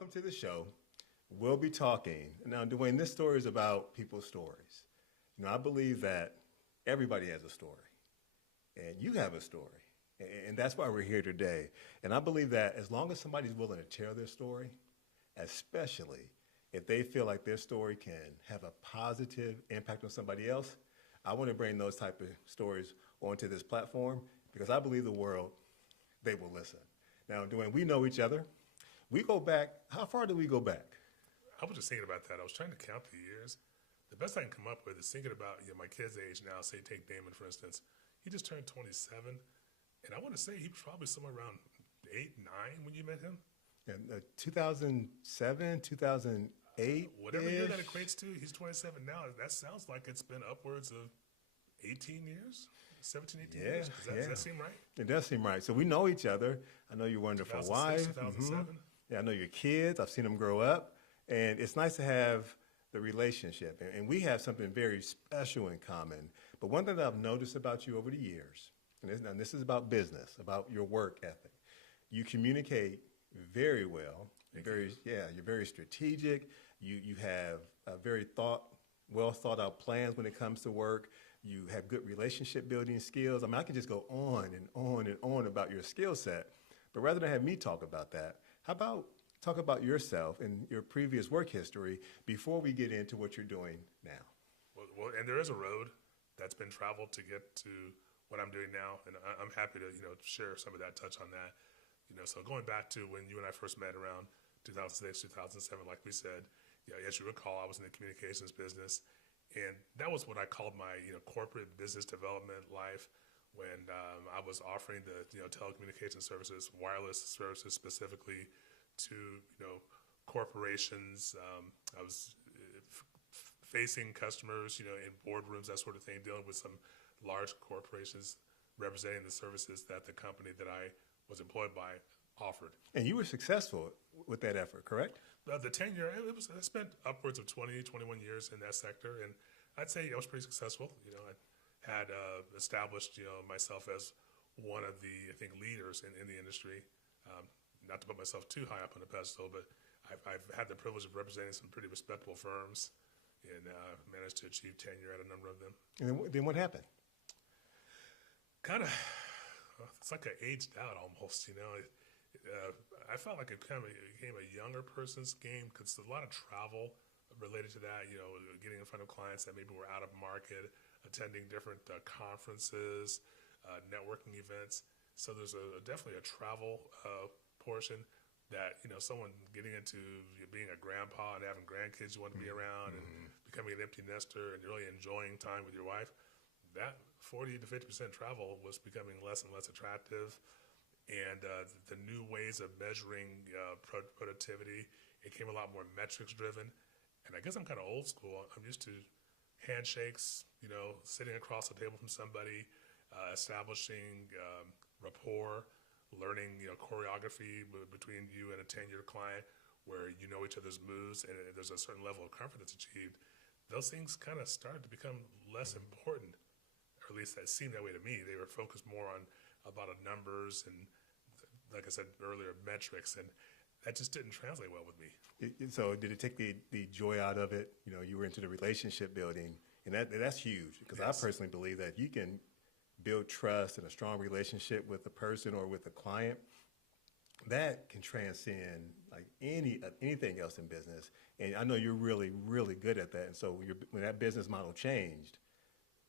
welcome to the show. We'll be talking. Now, Dwayne, this story is about people's stories. I believe that everybody has a story, and you have a story, and that's why we're here today. And I believe that as long as somebody's willing to tell their story, especially if they feel like their story can have a positive impact on somebody else, I want to bring those type of stories onto this platform because I believe the world, they will listen. Now, Dwayne, we know each other. We go back, how far do we go back? I was just thinking about that. I was trying to count the years. The best I can come up with is thinking about my kid's age now. Say take Damon, for instance. He just turned 27. And I want to say he was probably somewhere around 8, 9 when you met him. And 2007, 2008. Whatever year that equates to, he's 27 now. That sounds like it's been upwards of 18 years, 17, 18 years. Does that seem right? It does seem right. So we know each other. I know your wonderful wife. 2007. Yeah, I know your kids. I've seen them grow up. And it's nice to have the relationship. And we have something very special in common. But one thing that I've noticed about you over the years, and this is about business, about your work ethic, you communicate very well. You're very strategic. You have a very well thought out plans when it comes to work. You have good relationship building skills. I mean, I can just go on and on and on about your skill set. But rather than have me talk about that, how about talk about yourself and your previous work history before we get into what you're doing now? Well, and there is a road that's been traveled to get to what I'm doing now, and I'm happy to share some of that, touch on that. So going back to when you and I first met around 2006, 2007, like we said, as you recall, I was in the communications business, and that was what I called my corporate business development life when I was offering the telecommunications services, wireless services specifically to corporations. I was facing customers, in boardrooms, that sort of thing, dealing with some large corporations, representing the services that the company that I was employed by offered. And you were successful with that effort, correct? The tenure, I spent upwards of 20, 21 years in that sector, and I'd say I was pretty successful. I had established, myself as one of the, I think, leaders in the industry. Not to put myself too high up on the pedestal, but I've had the privilege of representing some pretty respectable firms and managed to achieve tenure at a number of them. And then what happened? Kind of, it's like I aged out almost, I felt like it kind of became a younger person's game because there's a lot of travel related to that, getting in front of clients that maybe were out of market, attending different conferences, networking events. So there's definitely a travel portion that, someone getting into being a grandpa and having grandkids you want to be around and becoming an empty nester and really enjoying time with your wife, that 40 to 50% travel was becoming less and less attractive. And the new ways of measuring productivity, it came a lot more metrics driven. And I guess I'm kind of old school. I'm used to handshakes, sitting across the table from somebody, establishing rapport, learning, choreography between you and a tenured client where you know each other's moves and there's a certain level of comfort that's achieved. Those things kind of started to become less important, or at least that seemed that way to me. They were focused more on a lot of numbers and, like I said earlier, metrics, and that just didn't translate well with me. So did it take the joy out of it? You were into the relationship building, and that's huge because Yes. I personally believe that you can build trust and a strong relationship with a person or with a client that can transcend like anything else in business. And I know you're really, really good at that. And so when that business model changed,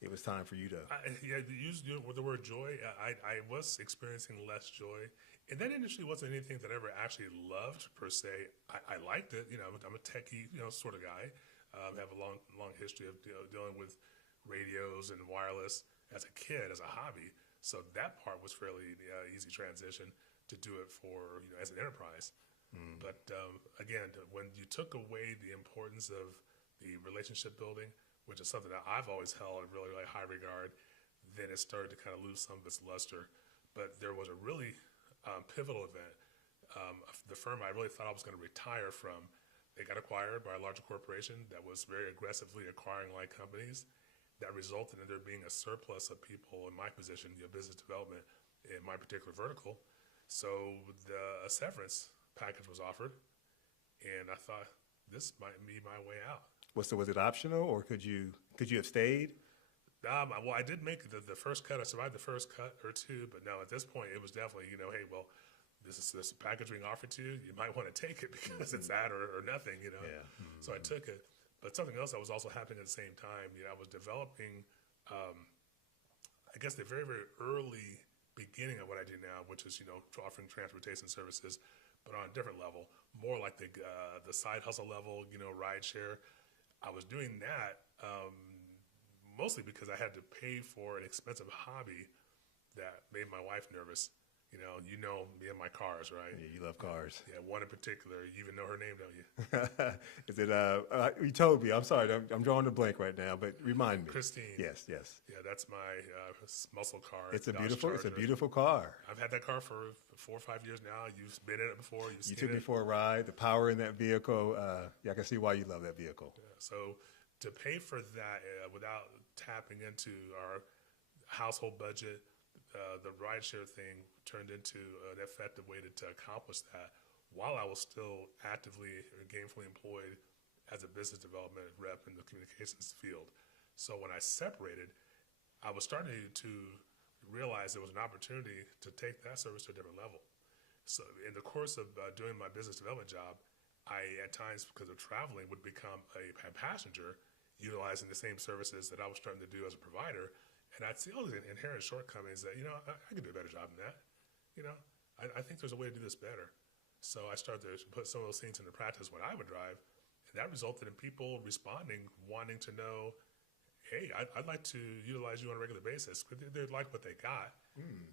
it was time for you to. You used the word joy. I was experiencing less joy. And that industry wasn't anything that I ever actually loved per se. I liked it. I'm a techie, sort of guy. Have a long history of dealing with radios and wireless as a kid, as a hobby. So that part was fairly easy transition to do it for, as an enterprise. But again, when you took away the importance of the relationship building, which is something that I've always held in really, really high regard, then it started to kind of lose some of its luster. But there was a really pivotal event. The firm I really thought I was going to retire from, they got acquired by a larger corporation that was very aggressively acquiring like companies. That resulted in there being a surplus of people in my position, business development in my particular vertical. So a severance package was offered, and I thought this might be my way out. So was it optional, or could you have stayed? Well, I did make the first cut. I survived the first cut or two, but no, at this point, it was definitely, hey, well, this is this package being offered to you. You might want to take it because it's that or nothing, Yeah. So I took it. But something else that was also happening at the same time, I was developing, I guess, the very, very early beginning of what I do now, which is, offering transportation services, but on a different level, more like the side hustle level, ride share. I was doing that mostly because I had to pay for an expensive hobby that made my wife nervous. You know me and my cars, right? Yeah, you love cars. Yeah, one in particular. You even know her name, don't you? Is it? You told me. I'm sorry. I'm drawing a blank right now, but remind me. Christine. Yes. Yeah, that's my muscle car. It's a Dodge beautiful. It's a Charger. beautiful car. I've had that car for 4 or 5 years now. You've been in it before. You took me for a ride. The power in that vehicle. Yeah, I can see why you love that vehicle. Yeah, so to pay for that without tapping into our household budget, the rideshare thing turned into an effective way to accomplish that while I was still actively or gainfully employed as a business development rep in the communications field. So when I separated, I was starting to realize there was an opportunity to take that service to a different level. So in the course of doing my business development job, I, at times, because of traveling, would become a passenger utilizing the same services that I was starting to do as a provider. And I'd see all these inherent shortcomings that, I could do a better job than that. I think there's a way to do this better. So I started to put some of those things into practice when I would drive. And that resulted in people responding, wanting to know, hey, I'd like to utilize you on a regular basis. They like what they got.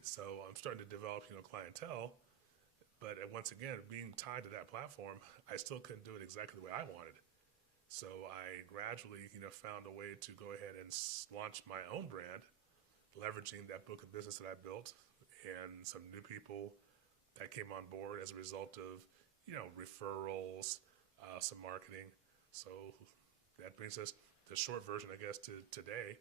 So I'm starting to develop, clientele. But once again, being tied to that platform, I still couldn't do it exactly the way I wanted. So I gradually, found a way to go ahead and launch my own brand, leveraging that book of business that I built and some new people that came on board as a result of, referrals, some marketing. So that brings us the short version, I guess, to today.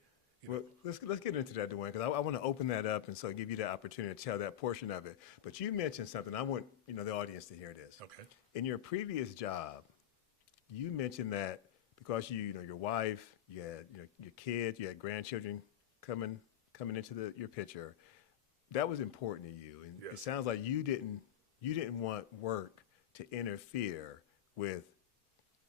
Well, let's get into that, Dwayne, because I want to open that up and so give you the opportunity to tell that portion of it. But you mentioned something. I want the audience to hear this. Okay. In your previous job, you mentioned that because your wife, you had your kids, you had grandchildren coming into your picture, that was important to you. And Yes. It sounds like you didn't want work to interfere with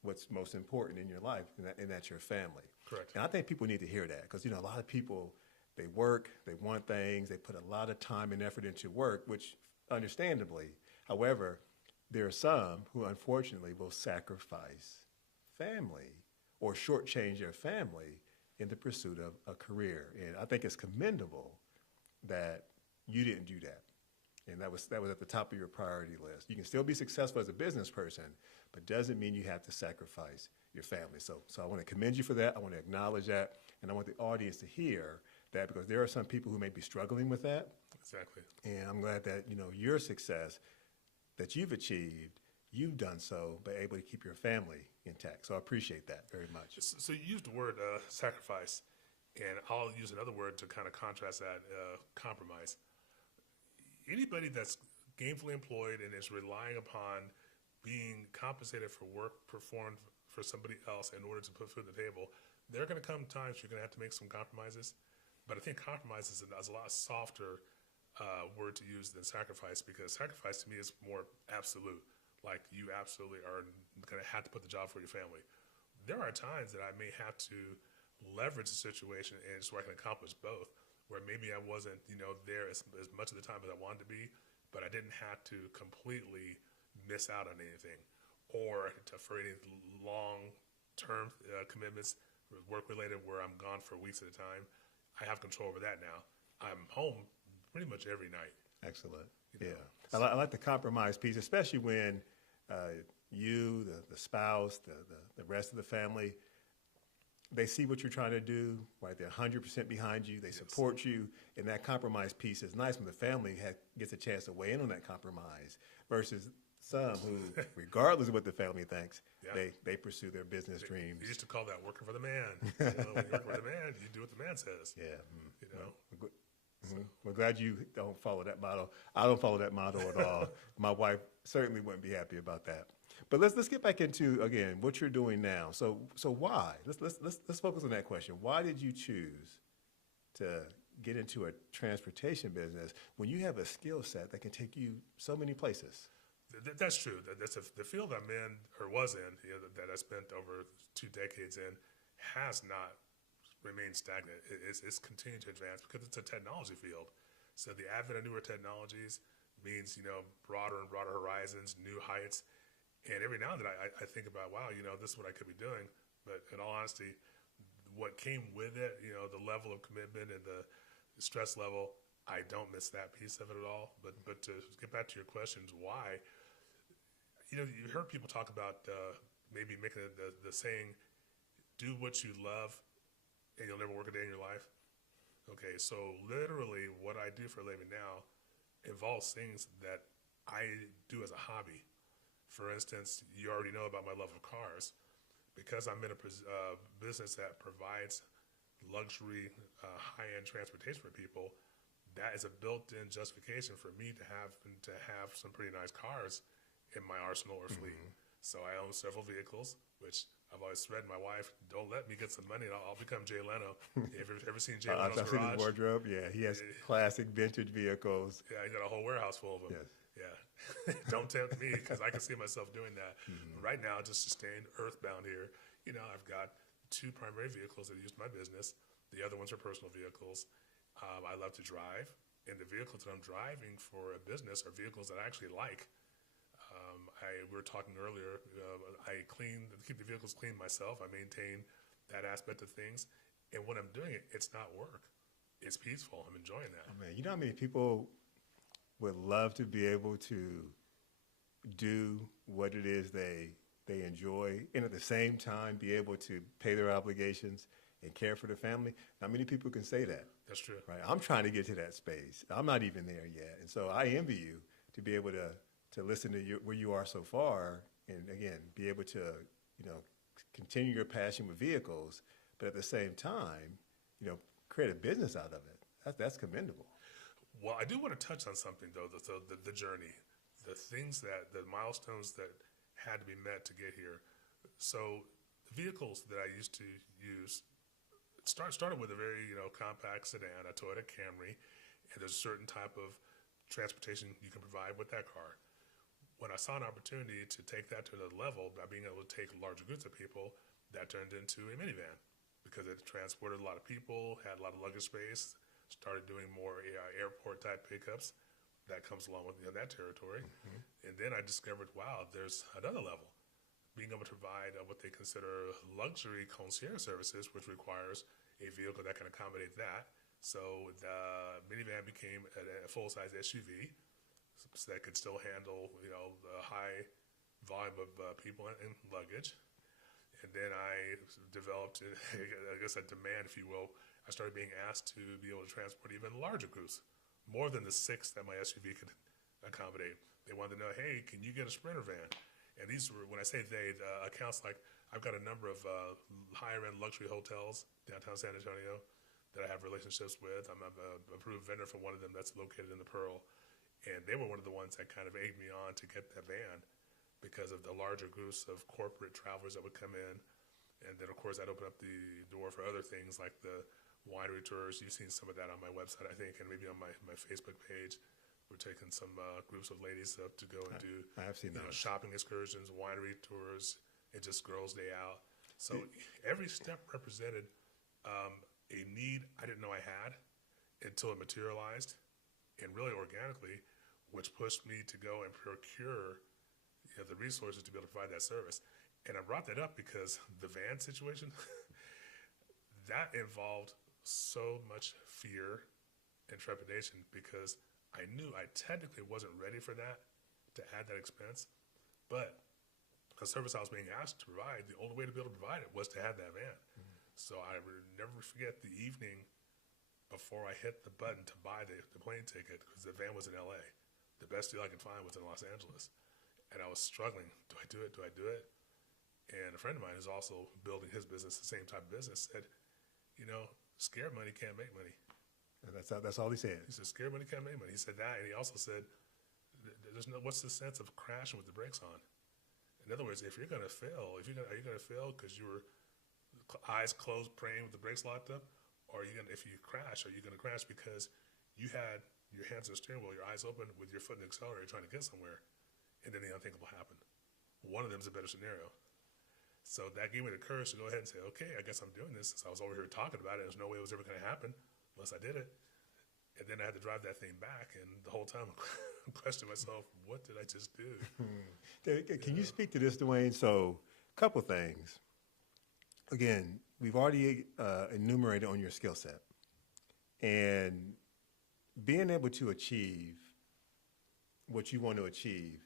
what's most important in your life, and that's your family. Correct. And I think people need to hear that because a lot of people, they work, they want things, they put a lot of time and effort into work, which understandably. However, there are some who unfortunately will sacrifice family or shortchange their family in the pursuit of a career. And I think it's commendable that you didn't do that. And that was at the top of your priority list. You can still be successful as a business person, but doesn't mean you have to sacrifice your family. So I want to commend you for that. I want to acknowledge that. And I want the audience to hear that because there are some people who may be struggling with that. Exactly. And I'm glad that, your success that you've achieved, you've done so by able to keep your family intact. So I appreciate that very much. So you used the word sacrifice, and I'll use another word to kind of contrast that, compromise. Anybody that's gainfully employed and is relying upon being compensated for work performed for somebody else in order to put food on the table, there are going to come times you're going to have to make some compromises. But I think compromise is a lot softer word to use than sacrifice, because sacrifice to me is more absolute. Like you absolutely are going to have to put the job for your family. There are times that I may have to leverage the situation and so I can accomplish both, where maybe I wasn't, there as much of the time as I wanted to be, but I didn't have to completely miss out on anything or for any long-term commitments, work-related, where I'm gone for weeks at a time. I have control over that now. I'm home pretty much every night. Excellent. You Yeah. know, I like the compromise piece, especially when you, the spouse, the rest of the family, they see what you're trying to do, right? They're 100% behind you. They support you. And that compromise piece is nice when the family gets a chance to weigh in on that compromise versus some who, regardless of what the family thinks, Yeah. they pursue their business dreams. You used to call that working for the man. When you work for the man, you do what the man says. Yeah. So, We're glad you don't follow that model. I don't follow that model at all. My wife certainly wouldn't be happy about that. But let's get back into again what you're doing now. So why? Let's focus on that question. Why did you choose to get into a transportation business when you have a skill set that can take you so many places? That's true. That's the field I'm in or was in, that I spent over 2 decades in, has not remained stagnant. It's continued to advance because it's a technology field. So the advent of newer technologies means broader and broader horizons, new heights. And every now and then I think about, wow, this is what I could be doing. But in all honesty, what came with it, the level of commitment and the stress level, I don't miss that piece of it at all. But to get back to your questions, why? You heard people talk about maybe making the saying, do what you love and you'll never work a day in your life. Okay, so literally what I do for a living now involves things that I do as a hobby. For instance, you already know about my love of cars. Because I'm in a business that provides luxury, high-end transportation for people, that is a built-in justification for me to have some pretty nice cars in my arsenal or fleet. So I own several vehicles, which I've always threatened my wife, don't let me get some money and I'll become Jay Leno. Have you ever seen Jay Leno's I've seen his garage? wardrobe. Yeah, he has classic vintage vehicles. Yeah, he got a whole warehouse full of them. Yes. Yeah. Don't tempt me because I can see myself doing that. Right now, just to stay earthbound here, I've got 2 primary vehicles that I use in my business. The other ones are personal vehicles. I love to drive, and the vehicles that I'm driving for a business are vehicles that I actually like. We were talking earlier, I keep the vehicles clean myself. I maintain that aspect of things. And when I'm doing it, it's not work. It's peaceful. I'm enjoying that. Oh, man, you know how many people would love to be able to do what it is they enjoy and at the same time be able to pay their obligations and care for their family? Not many people can say that. That's true. Right? I'm trying to get to that space. I'm not even there yet. And so I envy you to be able to listen to where you are so far and, again, be able to, continue your passion with vehicles, but at the same time, create a business out of it. That's commendable. Well, I do want to touch on something, though, the journey, the things the milestones that had to be met to get here. So the vehicles that I used to use started with a very, compact sedan, a Toyota Camry, and there's a certain type of transportation you can provide with that car. When I saw an opportunity to take that to another level by being able to take larger groups of people, that turned into a minivan because it transported a lot of people, had a lot of luggage space, started doing more airport-type pickups. That comes along with that territory. And then I discovered, wow, there's another level. Being able to provide what they consider luxury concierge services, which requires a vehicle that can accommodate that. So the minivan became a full-size SUV so that could still handle, the high volume of people and luggage. And then I developed, I guess, a demand, if you will. I started being asked to be able to transport even larger groups, more than the 6 that my SUV could accommodate. They wanted to know, hey, can you get a Sprinter van? And these were, when I say they, the accounts like, I've got a number of higher-end luxury hotels downtown San Antonio that I have relationships with. I'm an approved vendor for one of them that's located in the Pearl. And they were one of the ones that kind of egged me on to get that van because of the larger groups of corporate travelers that would come in. And then, of course, that opened up the door for other things like the winery tours. You've seen some of that on my website, I think, and maybe on my Facebook page. We're taking some groups of ladies up to go and do I have seen those. Shopping excursions, winery tours, and just girls' day out. So every step represented a need I didn't know I had until it materialized, and really organically, which pushed me to go and procure the resources to be able to provide that service. And I brought that up because the van situation, that involved so much fear and trepidation because I knew I technically wasn't ready for that, to add that expense. But the service I was being asked to provide, the only way to be able to provide it was to have that van. So I would never forget the evening before I hit the button to buy the plane ticket because the van was in LA. The best deal I could find was in Los Angeles. And I was struggling. Do I do it? Do I do it? And a friend of mine who's also building his business, the same type of business, said, scared money can't make money. And that's all he said. He said, scared money can't make money. He said that, and he also said, what's the sense of crashing with the brakes on? In other words, if you're going to fail, are you going to fail because you were eyes closed praying with the brakes locked up? Or are you gonna, if you crash, are you going to crash because you had your hands on the steering wheel, your eyes open with your foot in the accelerator trying to get somewhere, and then the unthinkable happened? One of them is a better scenario. So that gave me the courage to go ahead and say, okay, I guess I'm doing this since I was over here talking about it. There's no way it was ever going to happen unless I did it. And then I had to drive that thing back, and the whole time I'm questioning myself, what did I just do? Can you speak to this, Dwayne? So, a couple things. Again, we've already enumerated on your skill set, and being able to achieve what you want to achieve,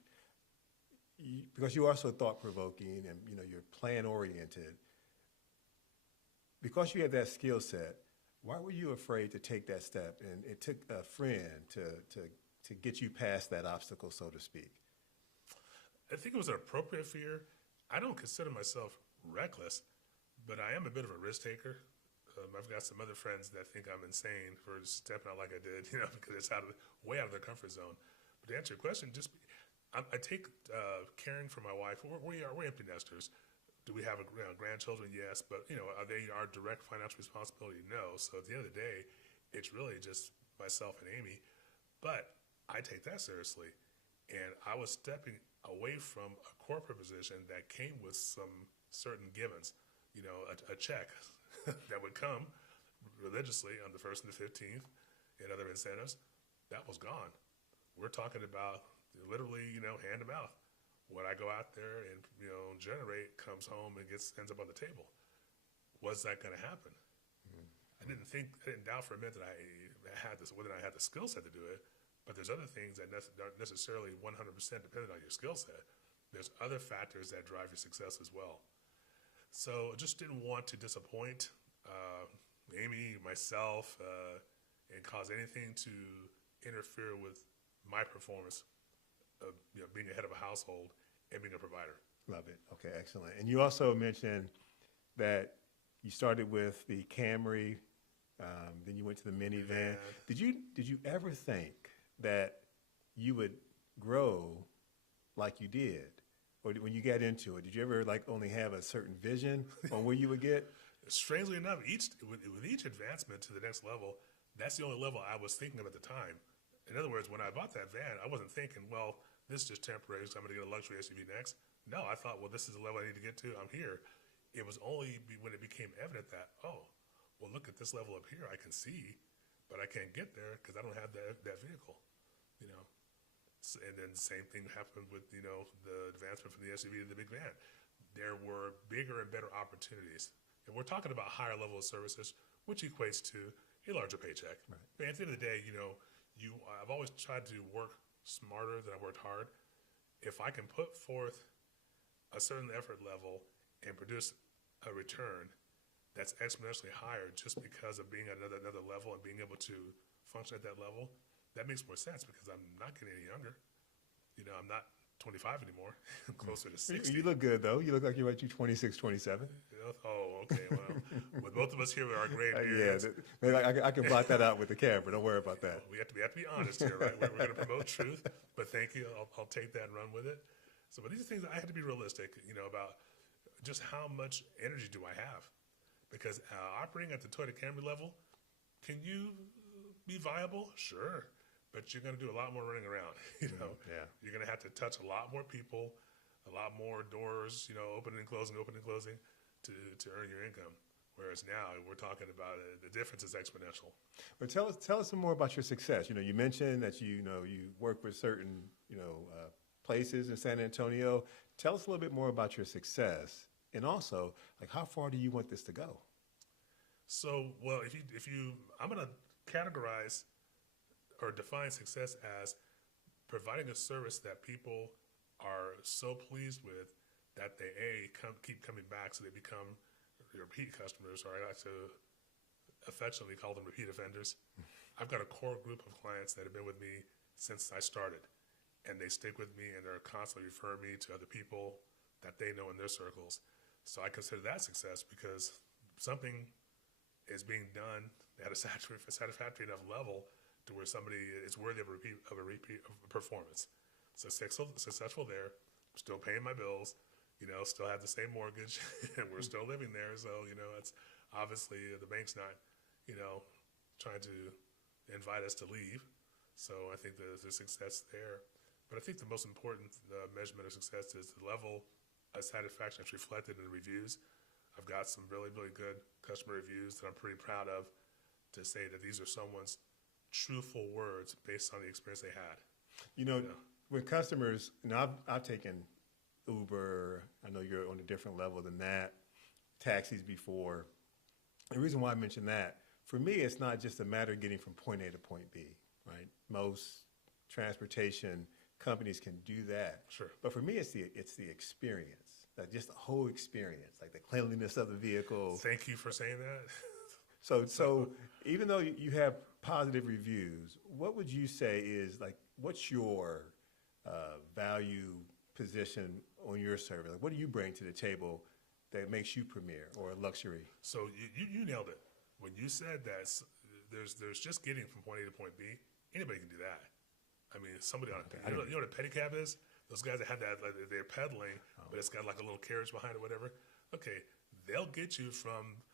because you're also thought-provoking and you're plan-oriented. Because you have that skill set, why were you afraid to take that step? And it took a friend to get you past that obstacle, so to speak. I think it was an appropriate fear. I don't consider myself reckless, but I am a bit of a risk taker. I've got some other friends that think I'm insane for stepping out like I did, because it's way out of their comfort zone. But to answer your question, I take caring for my wife. We're empty nesters. Do we have grandchildren? Yes, but are they our direct financial responsibility? No. So at the end of the day, it's really just myself and Amy. But I take that seriously, and I was stepping away from a corporate position that came with some certain givens. A check that would come religiously on the 1st and the 15th and other incentives, that was gone. We're talking about literally, hand to mouth. What I go out there and, generate comes home and ends up on the table. Was that going to happen? I didn't doubt for a minute that I had this, whether I had the skill set to do it, but there's other things that aren't necessarily 100% dependent on your skill set. There's other factors that drive your success as well. So just didn't want to disappoint Amy, myself, and cause anything to interfere with my performance of being a head of a household and being a provider. Love it. Okay, excellent. And you also mentioned that you started with the Camry, then you went to the minivan. Did you ever think that you would grow like you did? Or when you got into it, did you ever only have a certain vision on where you would get? Strangely enough, with each advancement to the next level, that's the only level I was thinking of at the time. In other words, when I bought that van, I wasn't thinking, well, this is just temporary, so I'm going to get a luxury SUV next. No, I thought, well, this is the level I need to get to. I'm here. It was only when it became evident that, oh, well, look at this level up here. I can see, but I can't get there because I don't have that vehicle, And then the same thing happened with, the advancement from the SUV to the big van. There were bigger and better opportunities. And we're talking about higher level of services, which equates to a larger paycheck. Right. But at the end of the day, I've always tried to work smarter than I worked hard. If I can put forth a certain effort level and produce a return that's exponentially higher just because of being at another level and being able to function at that level, that makes more sense because I'm not getting any younger. I'm not 25 anymore. I'm closer to 60. You look good, though. You look like you're 26, 27. Oh, okay. Well, with both of us here with our gray beards. I can blot that out with the camera. Don't worry about that. We have to be honest here, right? We're going to promote truth, but thank you. I'll take that and run with it. So, but these are things that I had to be realistic, about just how much energy do I have? Because operating at the Toyota Camry level, can you be viable? Sure. But you're going to do a lot more running around, Yeah. You're going to have to touch a lot more people, a lot more doors, opening and closing to earn your income. Whereas now we're talking about the difference is exponential. Well, tell us some more about your success. You mentioned that you work with certain places in San Antonio. Tell us a little bit more about your success, and also how far do you want this to go? So, well, if you, I'm going to categorize or define success as providing a service that people are so pleased with that they keep coming back, so they become repeat customers, or I like to affectionately call them repeat offenders. I've got a core group of clients that have been with me since I started, and they stick with me, and they're constantly referring me to other people that they know in their circles. So I consider that success because something is being done at a satisfactory enough level to where somebody is worthy of a repeat of performance. So successful there, still paying my bills, still have the same mortgage, and we're still living there. So, it's obviously the bank's not, trying to invite us to leave. So I think there's success there. But I think the most important measurement of success is the level of satisfaction that's reflected in the reviews. I've got some really, really good customer reviews that I'm pretty proud of to say that these are someone's truthful words based on the experience they had. When customers, I've taken Uber, I know you're on a different level than that, taxis before. The reason why I mention that, for me, it's not just a matter of getting from point A to point B, right? Most transportation companies can do that. Sure. But for me, it's the experience, like just the whole experience, like the cleanliness of the vehicle. Thank you for saying that. So even though you have positive reviews, what would you say is like, what's your value position on your service? Like, what do you bring to the table that makes you premier or a luxury? So you nailed it. When you said that there's just getting from point A to point B, anybody can do that. I mean, somebody on you know what a pedicab is? Those guys that have that, like, they're pedaling, but it's got like a little carriage behind it, whatever. Okay, they'll get you from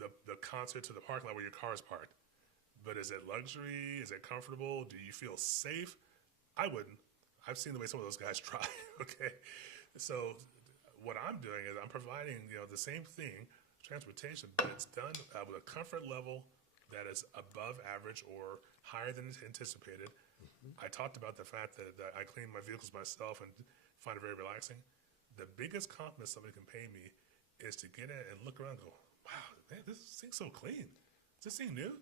the concert to the parking lot where your car is parked. But is it luxury? Is it comfortable? Do you feel safe? I wouldn't. I've seen the way some of those guys drive. Okay, so what I'm doing is I'm providing the same thing, transportation, but it's done with a comfort level that is above average or higher than anticipated. I talked about the fact that I clean my vehicles myself and find it very relaxing. The biggest compliment somebody can pay me is to get in and look around and go, wow, man, this thing's so clean. Is this thing new?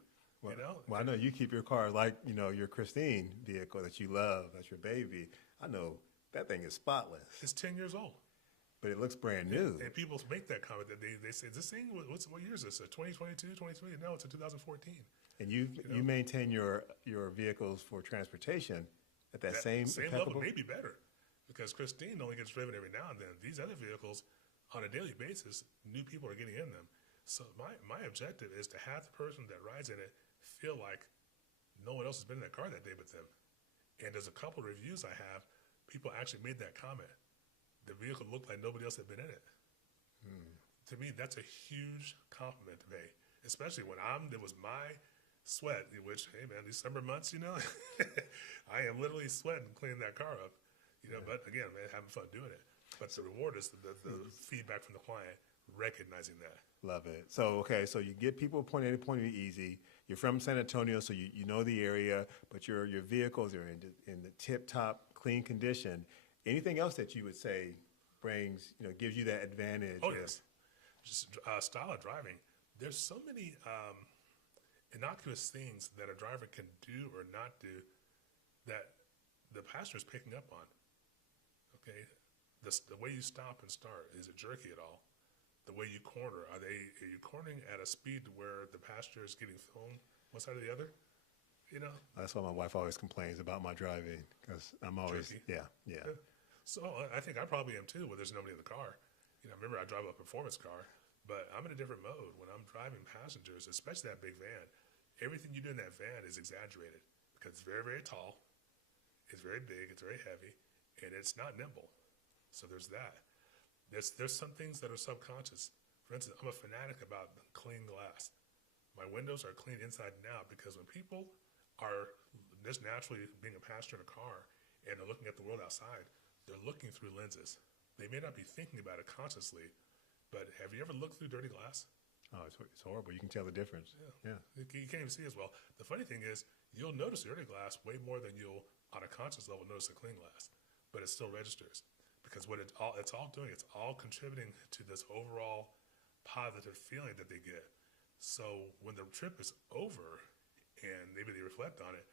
Well, I know you keep your car like, your Christine vehicle that you love, that's your baby. I know that thing is spotless. It's 10 years old. But it looks brand new. And people make that comment that they say, this thing, what year is this? 2022, 2023? No, it's a 2014. And you maintain your vehicles for transportation at that same level, maybe better, because Christine only gets driven every now and then. These other vehicles, on a daily basis, new people are getting in them. So my objective is to have the person that rides in it feel like no one else has been in that car that day but them. And there's a couple of reviews I have, people actually made that comment. The vehicle looked like nobody else had been in it. To me, that's a huge compliment to me, especially when it was my sweat, which, hey man, these summer months, I am literally sweating cleaning that car up, but again, man, having fun doing it. But the reward is the feedback from the client, recognizing that. Love it. So you get people point A to point B easy. You're from San Antonio, so you know the area, but your vehicles are in the tip-top clean condition. Anything else that you would say brings, gives you that advantage? Oh, yes. Just style of driving. There's so many innocuous things that a driver can do or not do that the passenger is picking up on. Okay? The way you stop and start, is it jerky at all? The way you corner, are you cornering at a speed where the passenger is getting thrown one side or the other? That's why my wife always complains about my driving, because I'm always, jerky. Yeah. So I think I probably am too when there's nobody in the car. Remember I drive a performance car, but I'm in a different mode when I'm driving passengers, especially that big van. Everything you do in that van is exaggerated because it's very, very tall, it's very big, it's very heavy, and it's not nimble. So there's that. There's some things that are subconscious. For instance, I'm a fanatic about clean glass. My windows are clean inside and out because when people are just naturally being a passenger in a car and are looking at the world outside, they're looking through lenses. They may not be thinking about it consciously, but have you ever looked through dirty glass? Oh, it's horrible. You can tell the difference. Yeah. You can't even see as well. The funny thing is, you'll notice dirty glass way more than you'll, on a conscious level, notice a clean glass, but it still registers. Because what it's all doing, it's all contributing to this overall positive feeling that they get. So when the trip is over and maybe they reflect on it,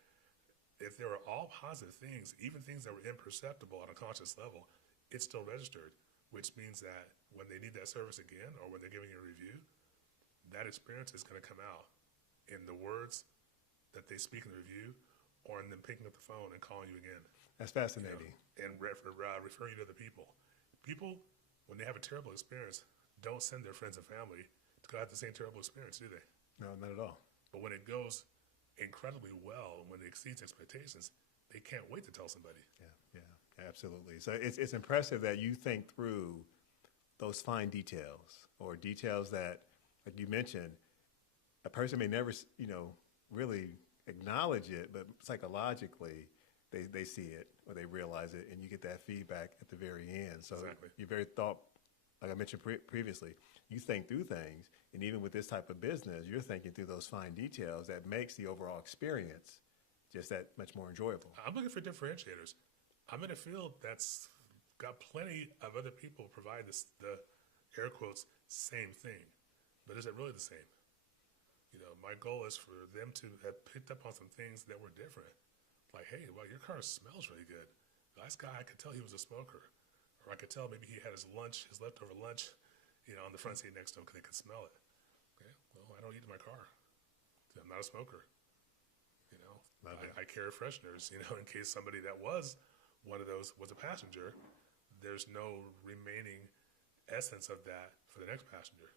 if there are all positive things, even things that were imperceptible on a conscious level, it's still registered, which means that when they need that service again or when they're giving you a review, that experience is going to come out in the words that they speak in the review or in them picking up the phone and calling you again. That's fascinating. And referring you to other people. People, when they have a terrible experience, don't send their friends and family to go have the same terrible experience, do they? No, not at all. But when it goes incredibly well, when it exceeds expectations, they can't wait to tell somebody. Yeah, absolutely. So it's impressive that you think through those fine details or details that, like you mentioned, a person may never, really acknowledge it, but psychologically they see it or they realize it, and you get that feedback at the very end. So Exactly. you're very like I mentioned previously, you think through things, and even with this type of business, you're thinking through those fine details that makes the overall experience just that much more enjoyable. I'm looking for differentiators. I'm in a field that's got plenty of other people provide the air quotes same thing, but is it really the same? My goal is for them to have picked up on some things that were different. Like, hey, well, your car smells really good. Last guy, I could tell he was a smoker. Or I could tell maybe he had his leftover lunch, on the front seat next to him because they could smell it. Okay, well, I don't eat in my car. I'm not a smoker. I carry fresheners, in case somebody that was one of those was a passenger, there's no remaining essence of that for the next passenger.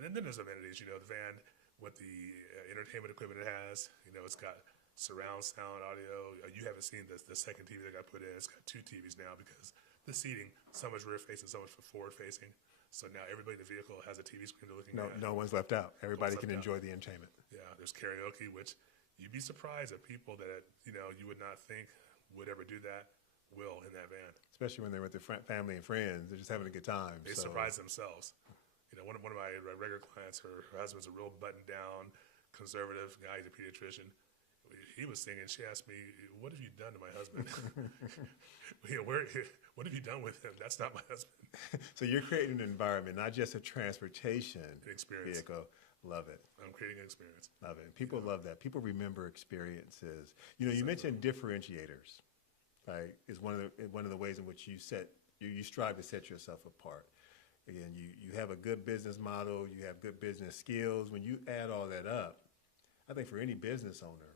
And then there's amenities, the van with the entertainment equipment it has, it's got surround sound audio. You haven't seen the second TV that got put in. It's got 2 TVs now because the seating, so much rear facing, so much forward facing. So now everybody in the vehicle has a TV screen they're looking at. No one's left out. Everybody can enjoy the entertainment. Yeah, there's karaoke, which you'd be surprised at people that, you would not think would ever do that will in that van. Especially when they're with their family and friends. They're just having a good time. They surprise themselves. One of my regular clients, her husband's a real buttoned down, conservative guy, he's a pediatrician. He was singing. She asked me, "What have you done to my husband? What have you done with him? That's not my husband." So you're creating an environment, not just a transportation experience vehicle. Love it. I'm creating an experience. Love it. People love that. People remember experiences. You mentioned differentiators, right? Is one of the ways in which you strive to set yourself apart. Again, you have a good business model. You have good business skills. When you add all that up, I think for any business owner,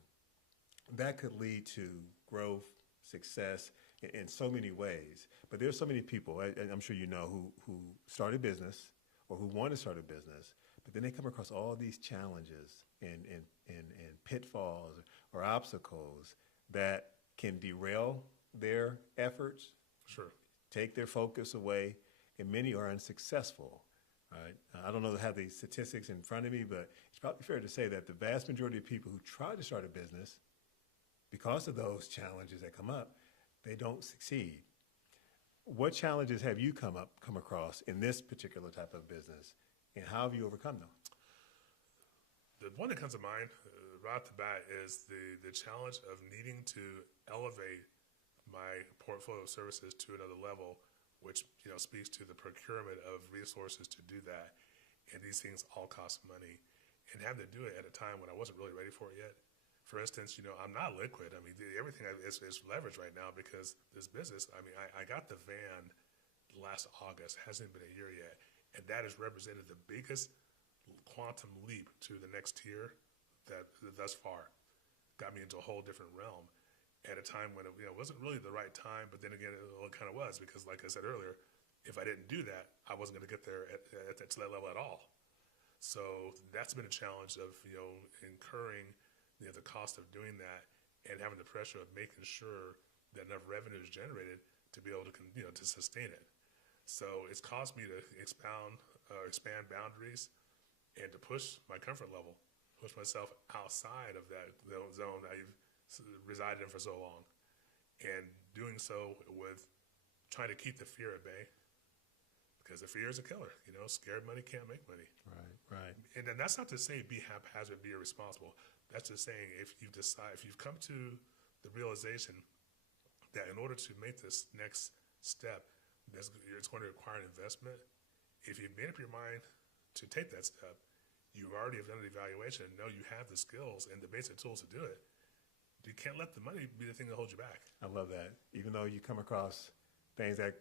that could lead to growth, success in so many ways. But there's so many people, and I'm sure you know, who start a business or who want to start a business, but then they come across all these challenges and pitfalls or obstacles that can derail their efforts, Sure. take their focus away, and many are unsuccessful. Right? I don't have the statistics in front of me, but it's probably fair to say that the vast majority of people who try to start a business, because of those challenges that come up, they don't succeed. What challenges have you come across in this particular type of business, and how have you overcome them? The one that comes to mind right off the bat is the challenge of needing to elevate my portfolio of services to another level, which speaks to the procurement of resources to do that. And these things all cost money, and having to do it at a time when I wasn't really ready for it yet. For instance, I'm not liquid. I mean, everything is leveraged right now because this business, I got the van last August, hasn't been a year yet, and that has represented the biggest quantum leap to the next tier that thus far got me into a whole different realm at a time when it wasn't really the right time, but then again, it kind of was because, like I said earlier, if I didn't do that, I wasn't going to get there to that level at all. So that's been a challenge of incurring the cost of doing that and having the pressure of making sure that enough revenue is generated to be able to to sustain it. So it's caused me to expand boundaries and to push my comfort level, push myself outside of that zone I've resided in for so long, and doing so with trying to keep the fear at bay, because the fear is a killer. Scared money can't make money. Right. And then that's not to say be haphazard, be irresponsible. That's just saying if you've come to the realization that in order to make this next step, it's going to require an investment. If you've made up your mind to take that step, you already have done the evaluation and know you have the skills and the basic tools to do it. You can't let the money be the thing that holds you back. I love that. Even though you come across things that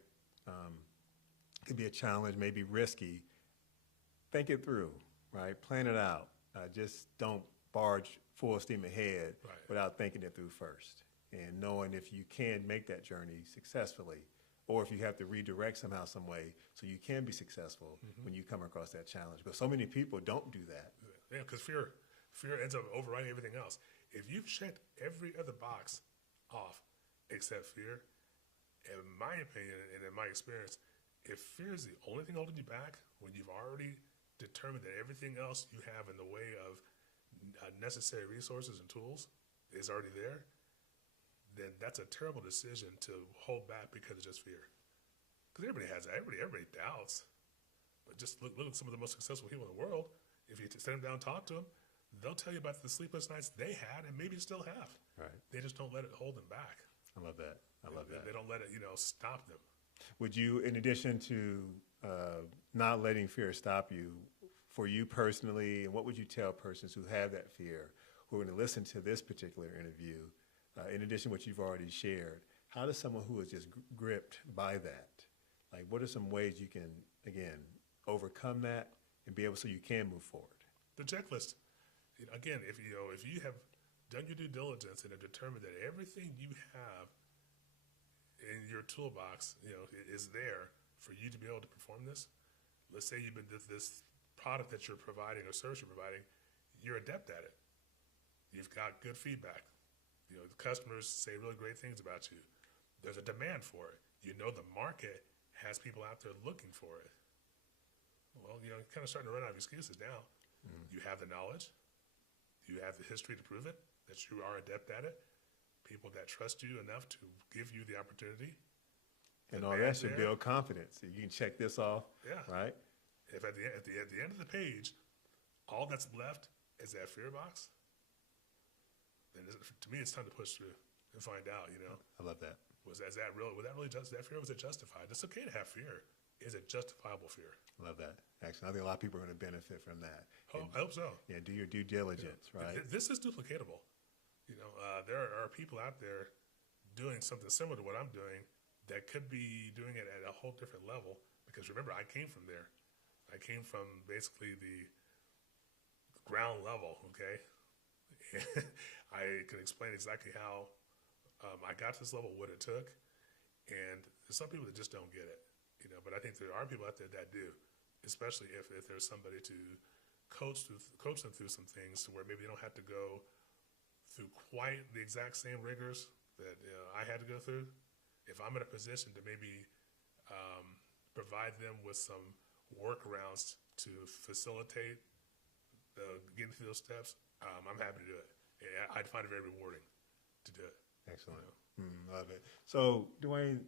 could be a challenge, maybe risky, think it through, right? Plan it out. Just don't barge full steam ahead without thinking it through first and knowing if you can make that journey successfully, or if you have to redirect somehow, some way, so you can be successful when you come across that challenge. Because so many people don't do that. Yeah, because fear ends up overriding everything else. If you've checked every other box off except fear, in my opinion and in my experience, If fear is the only thing holding you back, when you've already determined that everything else you have in the way of necessary resources and tools is already there, then that's a terrible decision to hold back because of just fear. Because everybody has that. Everybody doubts. But just look at some of the most successful people in the world. If you sit them down and talk to them, they'll tell you about the sleepless nights they had and maybe still have. Right. They just don't let it hold them back. I love that. I love that. They don't let it, stop them. Would you, in addition to not letting fear stop you, for you personally, and what would you tell persons who have that fear, who are going to listen to this particular interview, in addition to what you've already shared, how does someone who is just gripped by that, like what are some ways you can, again, overcome that and be able so you can move forward? The checklist. Again, if you have done your due diligence and have determined that everything you have in your toolbox, is there for you to be able to perform this. Let's say you've been this product that you're providing or service you're providing, you're adept at it. You've got good feedback. The customers say really great things about you. There's a demand for it. The market has people out there looking for it. Well, you're kind of starting to run out of excuses now. You have the knowledge. You have the history to prove it, that you are adept at it. People that trust you enough to give you the opportunity. And all that should build confidence. You can check this off, yeah. Right? If at the end of the page, all that's left is that fear box, then to me it's time to push through and find out. I love that. Was that really just that fear? Was it justified? It's okay to have fear. Is it justifiable fear? I love that. Actually, I think a lot of people are going to benefit from that. I hope so. Yeah, do your due diligence, right? This is duplicatable. There are people out there doing something similar to what I'm doing that could be doing it at a whole different level. Because remember, I came from there. I came from basically the ground level, okay? I can explain exactly how I got to this level, what it took. And there's some people that just don't get it, but I think there are people out there that do, especially if there's somebody to coach them through some things to where maybe they don't have to go through quite the exact same rigors that I had to go through. If I'm in a position to maybe provide them with some workarounds to facilitate getting through those steps, I'm happy to do it. I'd find it very rewarding to do it. Excellent. Love it. So, Dwayne,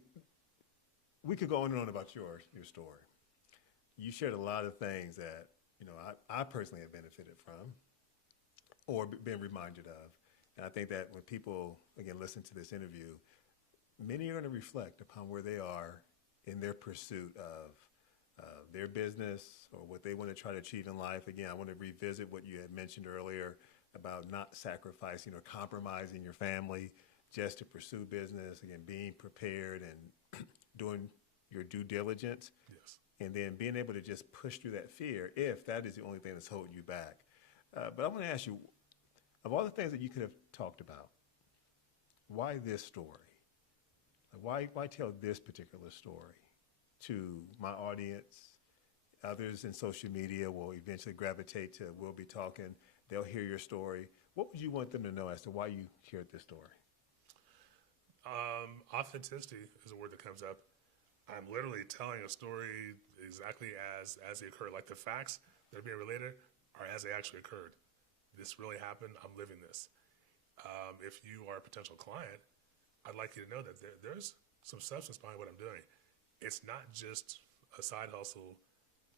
we could go on and on about your story. You shared a lot of things that, I personally have benefited from or been reminded of. And I think that when people, again, listen to this interview, many are going to reflect upon where they are in their pursuit of their business or what they want to try to achieve in life. Again, I want to revisit what you had mentioned earlier about not sacrificing or compromising your family just to pursue business. Again, being prepared and doing your due diligence. Yes. And then being able to just push through that fear if that is the only thing that's holding you back. But I want to ask you, of all the things that you could have talked about, why this story? Why tell this particular story to my audience? Others in social media will eventually gravitate to, we'll be talking, they'll hear your story. What would you want them to know as to why you shared this story? Authenticity is a word that comes up. I'm literally telling a story exactly as they occur. Like the facts that are being related are as they actually occurred. This really happened. I'm living this. If you are a potential client, I'd like you to know that there's some substance behind what I'm doing. It's not just a side hustle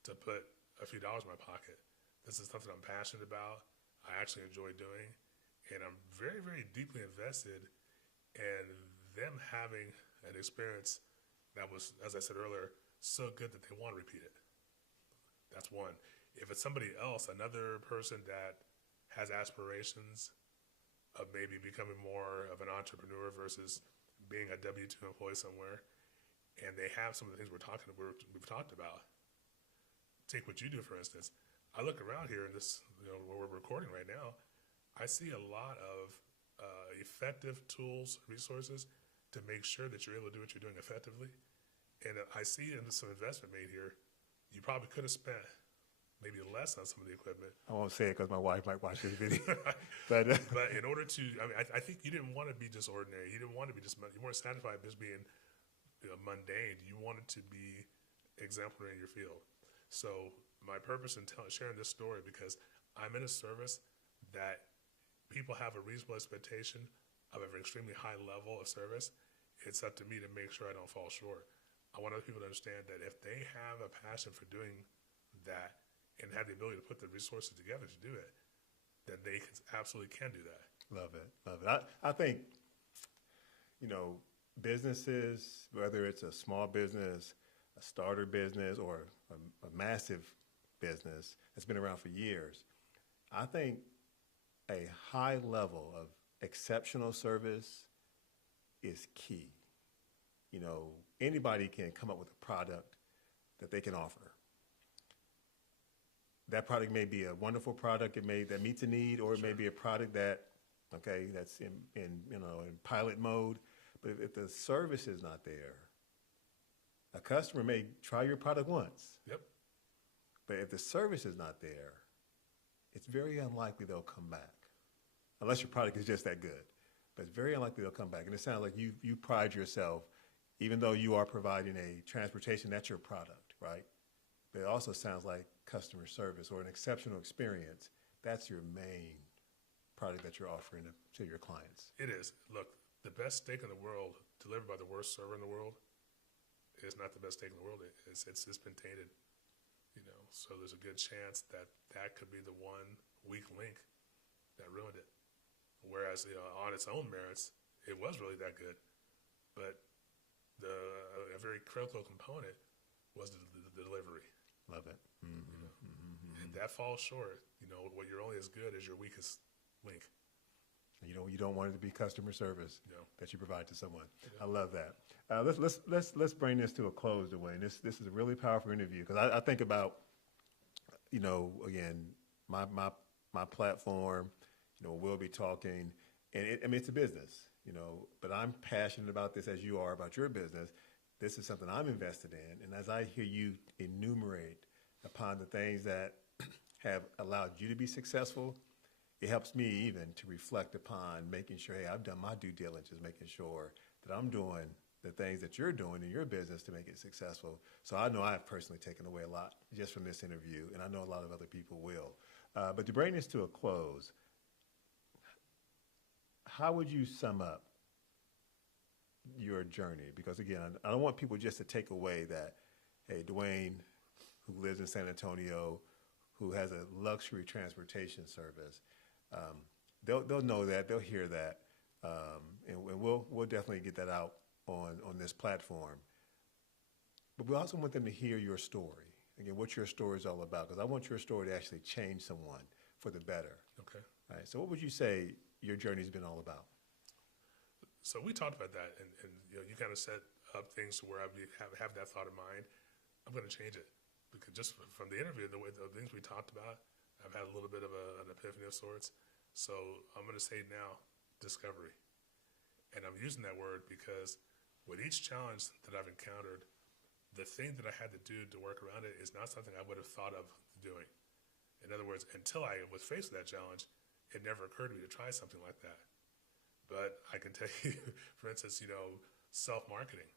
to put a few dollars in my pocket. This is something I'm passionate about. I actually enjoy doing, and I'm very, very deeply invested in them having an experience that was, as I said earlier, so good that they want to repeat it. That's one. If it's somebody else, another person that has aspirations of maybe becoming more of an entrepreneur versus being a W-2 employee somewhere, and they have some of the things we've talked about. Take what you do, for instance. I look around here in this, where we're recording right now, I see a lot of effective tools, resources to make sure that you're able to do what you're doing effectively. And I see some investment made here. You probably could have spent maybe less on some of the equipment. I won't say it because my wife might watch this video. but in order to, I think you didn't want to be just ordinary. You didn't want to be just, you weren't satisfied with just being mundane. You wanted to be exemplary in your field. So my purpose in sharing this story, because I'm in a service that people have a reasonable expectation of an extremely high level of service. It's up to me to make sure I don't fall short. I want other people to understand that if they have a passion for doing that and have the ability to put the resources together to do it, then they absolutely can do that. Love it. Love it. I think, you know, businesses, whether it's a small business, a starter business, or a massive business that's been around for years, I think a high level of exceptional service is key. You know, anybody can come up with a product that they can offer. That product may be a wonderful product that meets a need, or it may be a product that, okay, that's in pilot mode. But if the service is not there, a customer may try your product once. Yep. But if the service is not there, it's very unlikely they'll come back, unless your product is just that good. But it's very unlikely they'll come back. And it sounds like you pride yourself, even though you are providing a transportation, that's your product, right? But it also sounds like customer service or an exceptional experience. That's your main product that you're offering to your clients. It is. Look, the best steak in the world delivered by the worst server in the world is not the best steak in the world. It's been tainted, you know. So there's a good chance that could be the one weak link that ruined it. Whereas, you know, on its own merits, it was really that good. But a very critical component was the delivery. Love it. Mm-hmm, you know? mm-hmm. And that falls short. You know, what you're only as good as your weakest link. You don't want it to be customer service that you provide to someone. Yeah. I love that. Let's bring this to a close, Dwayne. This is a really powerful interview, because I think about, you know, again, my platform. You know, we'll be talking, and it's a business, you know, but I'm passionate about this as you are about your business. This is something I'm invested in, and as I hear you enumerate upon the things that have allowed you to be successful, it helps me even to reflect upon making sure, hey, I've done my due diligence, making sure that I'm doing the things that you're doing in your business to make it successful. So I know I've personally taken away a lot just from this interview, and I know a lot of other people will. But to bring this to a close, how would you sum up your journey? Because again, I don't want people just to take away that, hey, Dwayne, who lives in San Antonio, who has a luxury transportation service, they'll know that, they'll hear that, and we'll definitely get that out on this platform. But we also want them to hear your story. Again, what your story is all about, because I want your story to actually change someone for the better. Okay. All right. So what would you say your journey's been all about? So we talked about that, and you know, you kind of set up things to where I have that thought in mind. I'm going to change it, because just from the interview, the things we talked about, I've had a little bit of an epiphany of sorts. So I'm going to say now, discovery. And I'm using that word because with each challenge that I've encountered, the thing that I had to do to work around it is not something I would have thought of doing. In other words, until I was faced with that challenge, it never occurred to me to try something like that. But I can tell you, for instance, you know, self-marketing.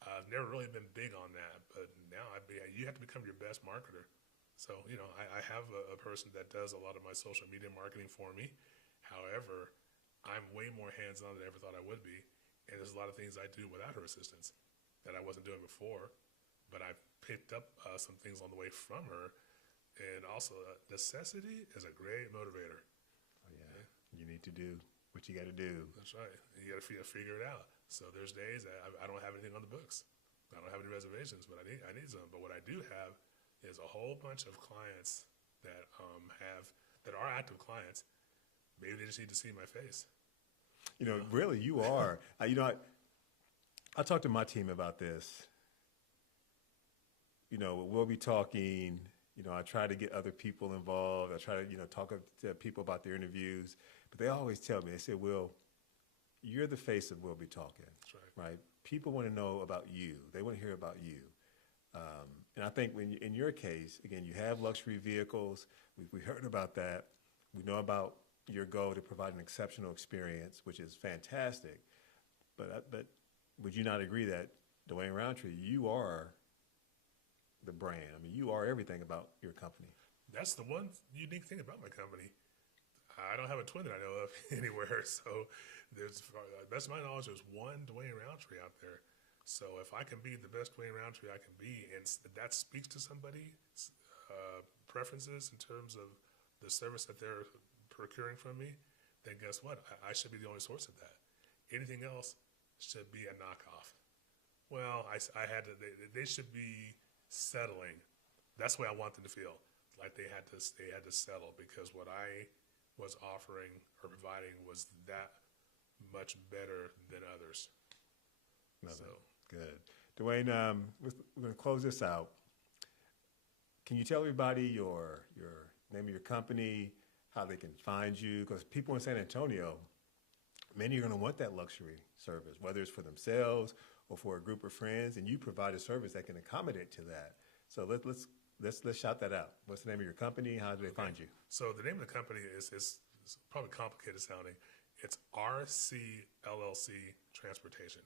I've never really been big on that, but now you have to become your best marketer. So, you know, I have a person that does a lot of my social media marketing for me. However, I'm way more hands-on than I ever thought I would be. And there's a lot of things I do without her assistance that I wasn't doing before. But I picked up some things on the way from her. And also, necessity is a great motivator. Oh, yeah. You need to do what you got to do. That's right. You got to figure it out. So there's days that I don't have anything on the books. I don't have any reservations, but I need some. But what I do have is a whole bunch of clients that are active clients. Maybe they just need to see my face. You know, really, you are. You know, I talked to my team about this. You know, we'll be talking. You know, I try to get other people involved. I try to, you know, talk to people about their interviews. But they always tell me, they say, Will, you're the face of We'll Be Talking. That's right. Right? People want to know about you. They want to hear about you. And I think in your case, again, you have luxury vehicles. We heard about that. We know about your goal to provide an exceptional experience, which is fantastic. But would you not agree that, Dwayne Roundtree, you are the brand. I mean, you are everything about your company. That's the one unique thing about my company. I don't have a twin that I know of anywhere. So there's, best of my knowledge, there's one Dwayne Roundtree out there. So if I can be the best Dwayne Roundtree I can be, and that speaks to somebody's preferences in terms of the service that they're procuring from me, then guess what? I should be the only source of that. Anything else should be a knockoff. Well, I had to. They should be settling. That's the way I want them to feel. Like they had to settle because what I was offering or providing was that much better than others. So good, Dwayne. We're going to close this out. Can you tell everybody your name of your company, how they can find you? Because people in San Antonio, many are going to want that luxury service, whether it's for themselves or for a group of friends, and you provide a service that can accommodate to that. So let's shout that out. What's the name of your company? How do they find you? So the name of the company is probably complicated sounding. It's RCLLC Transportation.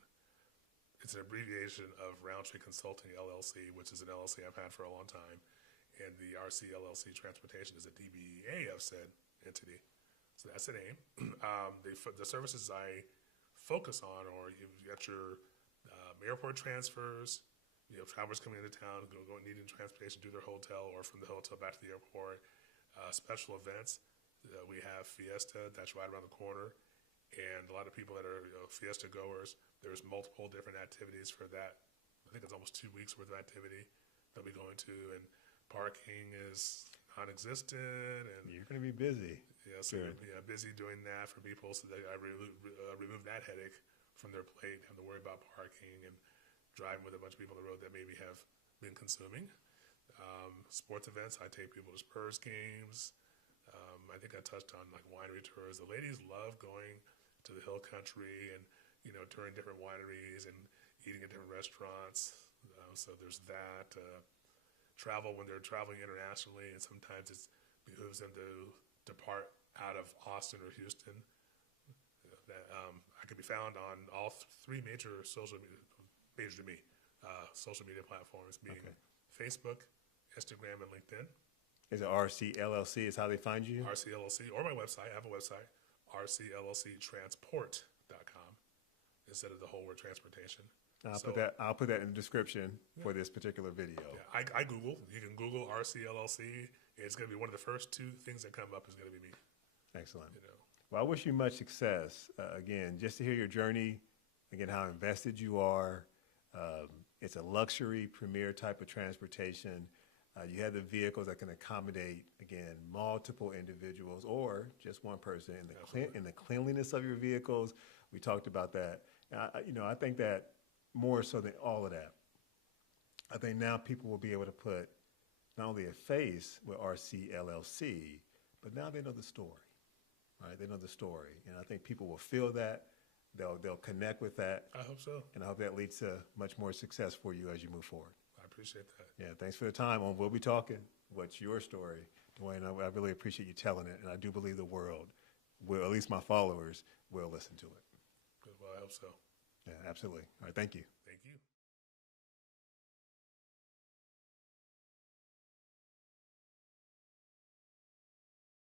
It's an abbreviation of Roundtree Consulting LLC, which is an LLC I've had for a long time. And the RCLLC Transportation is a DBA of said entity. So that's the name. The services I focus on are you've got your airport transfers, you have travelers coming into town, needing transportation to their hotel or from the hotel back to the airport, special events. We have Fiesta, that's right around the corner. And a lot of people that are Fiesta goers, there's multiple different activities for that. I think it's almost 2 weeks worth of activity that we're going to. And parking is non-existent. And you're going to be busy. Yeah, so busy doing that for people so that I remove that headache from their plate, have to worry about parking and driving with a bunch of people on the road that maybe have been consuming. Sports events, I take people to Spurs games. I think I touched on like winery tours. The ladies love going to the Hill Country and, touring different wineries and eating at different restaurants. So there's that. Travel when they're traveling internationally, and sometimes it behooves them to depart out of Austin or Houston. I can be found on all three major social media platforms, being Facebook, Instagram, and LinkedIn. Is it RCLLC is how they find you? RCLLC, or my website. I have a website, rcllctransport.com, instead of the whole word transportation. I'll put that in the description for this particular video. Yeah, I Google. You can Google RCLLC. It's going to be one of the first two things that come up is going to be me. Excellent. Well, I wish you much success. Again, just to hear your journey, again, how invested you are. It's a luxury, premier type of transportation. You have the vehicles that can accommodate, again, multiple individuals or just one person. In the cleanliness of your vehicles, we talked about that. I think that more so than all of that, I think now people will be able to put not only a face with RCLLC, but now they know the story, right? They know the story. And I think people will feel that. They'll connect with that. I hope so. And I hope that leads to much more success for you as you move forward. I appreciate that. Yeah, thanks for the time on We'll Be Talking. What's your story? Dwayne, I really appreciate you telling it, and I do believe the world will, at least my followers, will listen to it. Well, I hope so. Yeah, absolutely. All right, thank you. Thank you.